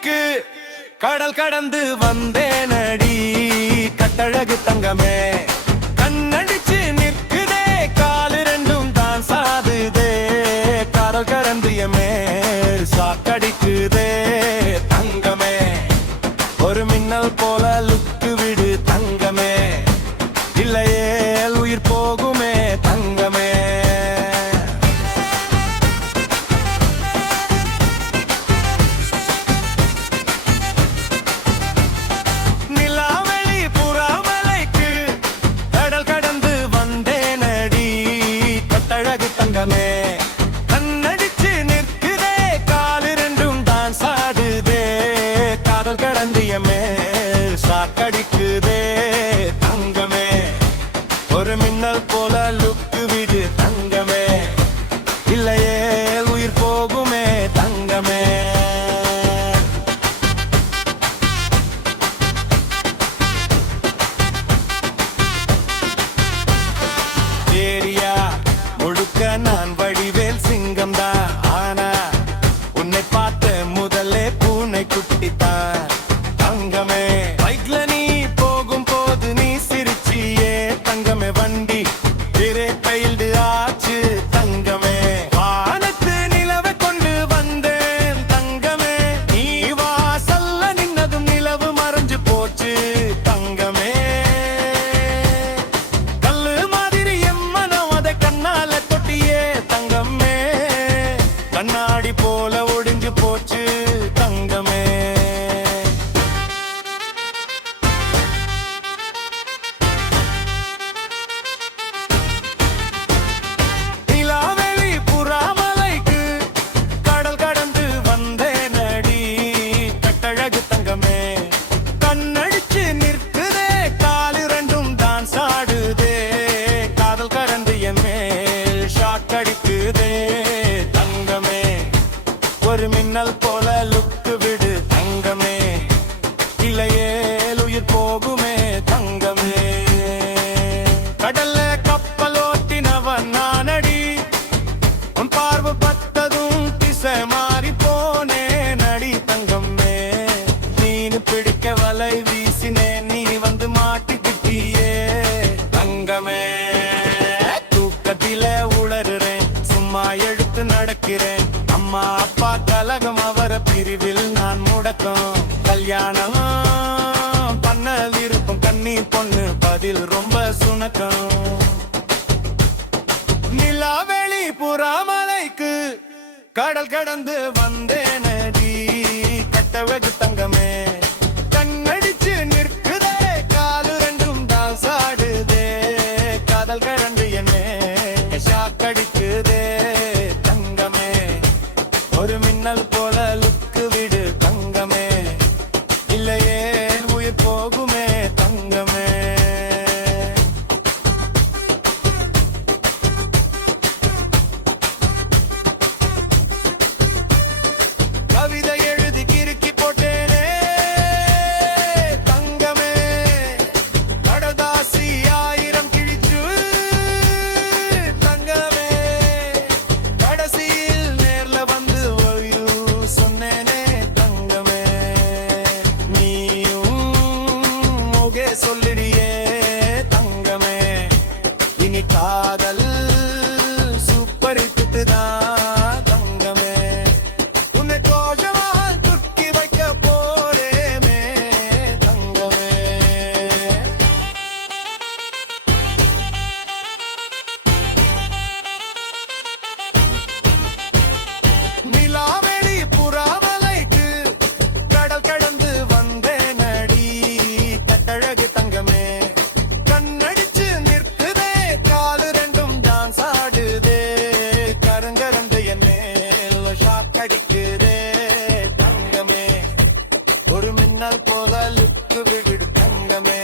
நிலாவெளிக்கு கடல் கடந்து வந்தேனடி கட்டழகு தங்கமே கண்ணடிச்சு நிற்குதே காலு ரெண்டும் தான் சாதுதே கடல் கடந்து எமே சாக்கடிக்குதே தங்கமே ஒரு மின்னல் போல லுக்கு விடு தங்கமே இல்லையே உயிர் போகுமே தங்கமே கண்ணடிச்சு நிற்குதே காலு ரெண்டும் தான் சாடுதே காதல் கடந்தியமே சாக்கடிக்குதே தங்கமே ஒரு மின்னல் போல லுக்கு விடு தங்கமே இல்லையே உயிர் போகுமே தங்கமே ஏரியா முழுக்க நான் வடிவேல் சிங்கம் தான் ஆனா உன்னை பார்த்த முதல்லே பூனை குட்டித்தான் தங்கமே பைக்ல நீ போகும் போது நீ சிரிச்சியே தங்கமே வண்டி பைல்டு ஆச்சு தங்கமே வானத்து நிலவை கொண்டு வந்தேன் தங்கமே நீ வாசல்ல நின்னதும் நிலவு மறைஞ்சு போச்சு தங்கமே கண்ணாடி போல ஒடிஞ்சு போச்சு தங்கமே நிலாவெளி புறாமலைக்கு கடல் கடந்து வந்தேனடி கட்டழகு தங்கமே கண்ணடிச்சு நிற்குதே காலு ரெண்டும் தான் சாடுதே காதல் கறந்து என் மேல் ஷாக் அடிக்குதே ஒரு மின்னல் போல லுக்கு விடு தங்கமே இல்லையே உயிர் போகுமே தங்கமே கடல்ல கப்பல் ஓட்டினவன் நானடி உன் பார்வை பத்ததும் திசை மாறி போனே நடி தங்கமே மீன் பிடிக்க வலை வீசினேன் நீ வந்து மாட்டிக்கிட்டியே தங்கமே தூக்கத்தில உளறுறேன் சும்மா எடுத்து நடக்கிறேன் அம்மா அப்பா கலகம் அவர பிரிவில் நான் முடக்கம் கல்யாணம் பண்ணல் இருக்கும் கண்ணி பொண்ணு பதில் ரொம்ப சுணக்கம் நிலாவெளி புறாமலைக்கு கடல் கடந்து வந்தேனடி கட்டழகு தங்கமே கண்ணடிச்சு நிற்குதே காலு ரெண்டும் தான் சாடுதே காதல் கடந்து என்னே ஷாக்கடிக்குதே ஒரு மின்னல் போல லுக்கு விடு தங்கமே இல்லையே உயிர் போகுமே தங்கமே கவிதை எழுதி கிறுக்கி போட்டேனே தங்கமே கடதாசி 1000 கிழிச்சு தங்கமே கடைசியில் நேர்ல வந்து சொன்னேனே தங்கமே நீயும் முகே சொல்லிடியே தங்கமே இனி காதல் சூப்பர் ஹிட் தான் தங்கமே உன்னை கோஷமா துக்கி வைக்க போறேமே தங்கமே நிலாவெளி புறாமலைக்கு கடல் கடந்து வந்தேனடி கட்டழகு தங்கமே கண்ணடிச்சு நிற்குதே காலு ரெண்டும் தான் சாடுதே கருங்கரந்து என் மேல் ஷாக் அடிக்குதே தங்கமே ஒரு மின்னல் போல லுக்கு விடு தங்கமே